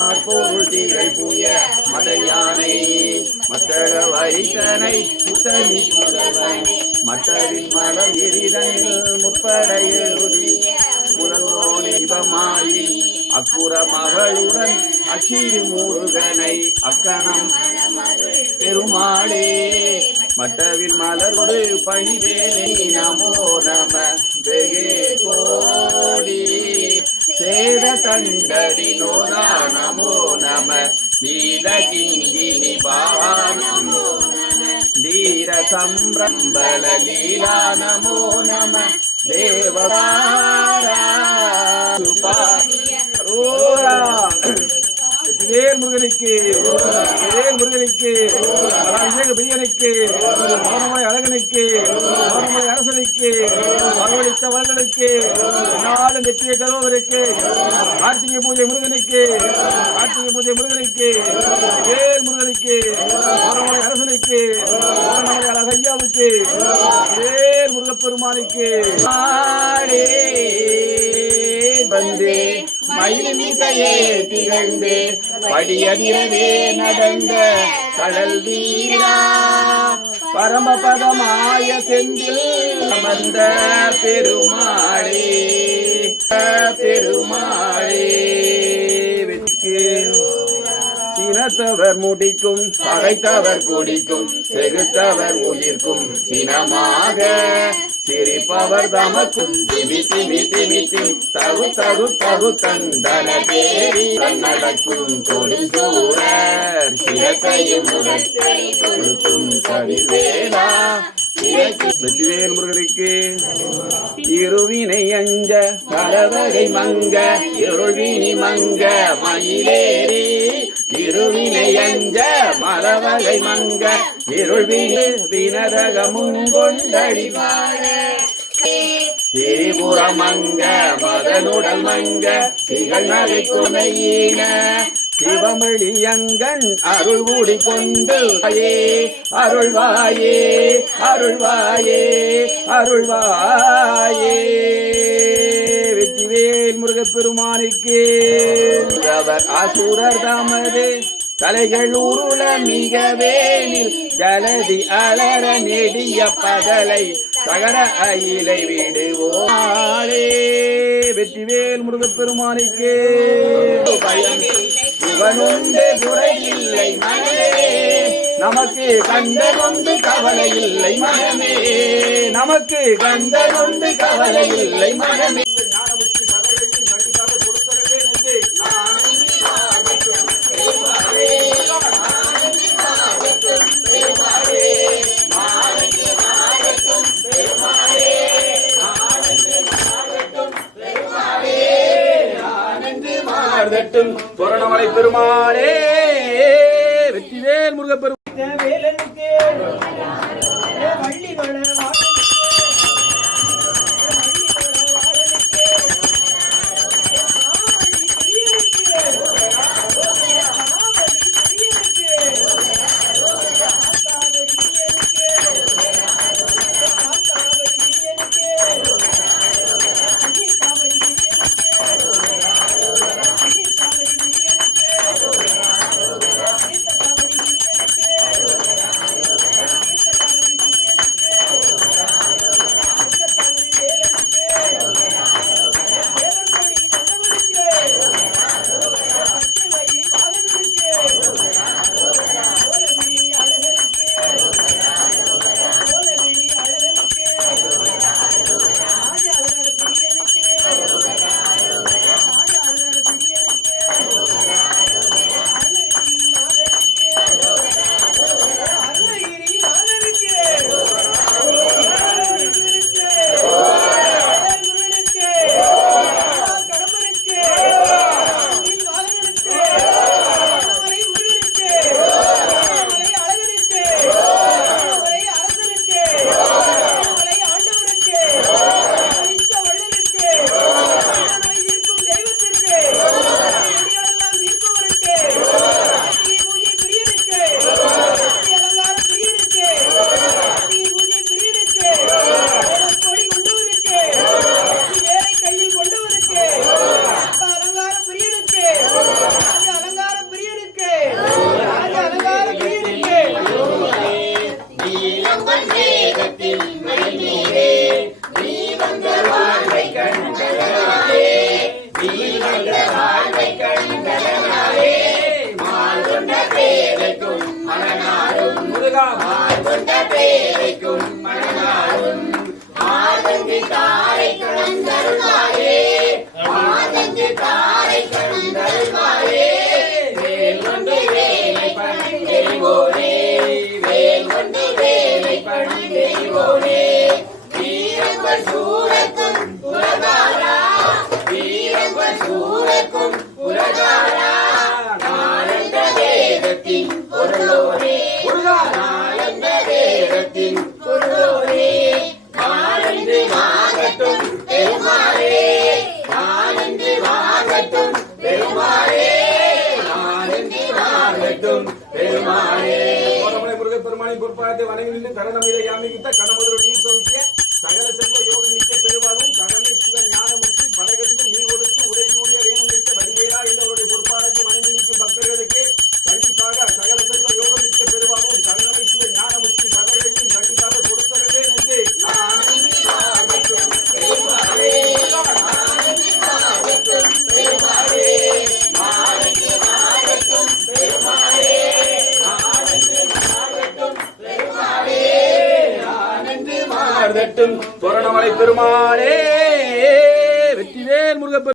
பொருள் தீரை புய மத யானை மத்தள வைத்தனை முத்தமி மலம் எரிதனில் முற்பட எழுதி இவமாயி அக்குற மகளுடன் அச்சிறு முருகனை அக்கணம் பெருமாளே மட்டவில் மலரோடு பணிவேனை நமோ நம வெகே சேத தண்டடி நோதா நமோ நம சீத கிங்கினி பானமோ ಧೀರ ಸಂಭ್ರಂಬಲ ಲೀಲಾ ನಮೋ ನಮ ದೇವವಾರ வேல் முருகனுக்கு வேல் முருகனுக்கு அபிஷேக பிரியனுக்கு மௌனமாய் அழகனுக்கு மௌனமாய் அரசனுக்கு வரவழைத்த வளர்களுக்கு நாலு நெற்றிய கருவருக்கு கார்த்திகை பூஜை முருகனுக்கு கார்த்திகை பூஜை முருகனுக்கு வேல் முருகனுக்கு மௌனமாய் அரசனுக்கு மௌனமாய் அழகையாவுக்கு வேல் முருகப்பெருமானுக்கு. வந்தே மயில் மிசையே திகழ்ந்தே படியதிரவே நடந்த கடல் வீரா பரமபதமாய செந்தில் அமர்ந்த பெருமாளே பெருமாளே. வெற்றி சினத்தவர் முடிக்கும் பகைத்தவர் குடிக்கும் செகுத்தவர் உயிர்க்கும் சினமாக சிரிப்பவர் தமக்கும். திமி திமி திமி திமி. தகு தகு தகு தந்தன தேரி நடக்கும் தொழில் சூரர். சிறத்தையும் கொடுக்கும் கவிவேலா. வெற்றிவேல் முருகனுக்கு இருவினை அஞ்ச பலவகை மங்க இருவினி மங்க மயிலேறி. இருவினை அஞ்ச மலவகை மங்க இருள்வினி வினரக முன்கொண்டடி திரிபுர மங்க மதனுடல் மங்க திகழ் நகை துணையின. சிவமொழியங்கன் அருள் கூடி கொண்டு அருள்வாயே அருள்வாயே அருள்வாயே. வெற்றிவேல் முருகப்பெருமானுக்கு. அவர் அசுரர் தமது தலைகள் உருள மிக வேலில் ஜலதி அலர நெடிய பதலை சகர அயிலை விடுவோரே வெற்றிவேல் முருகப்பெருமானுக்கு. பயமே குறையில்லை மனமே. நமக்கு கண்டனொன்று கவலை இல்லை மனமே. நமக்கு கண்டனொன்று கவலை இல்லை மனமே. மாறுதட்டும் தோரணமலை பெருமாளே வெற்றிவேல் முருகப்பெருமாள் Hey, go. வணங்கி நின்று கரணமிதை யாமிகித்த கணமதுரு நீர் சௌக்கிய சகல செல்வ யோக நிக்க பெருவாகும் கடமை சிவ ஞானமுக்தி பரகதியும் நீ தொரணமலை பெருமாளே.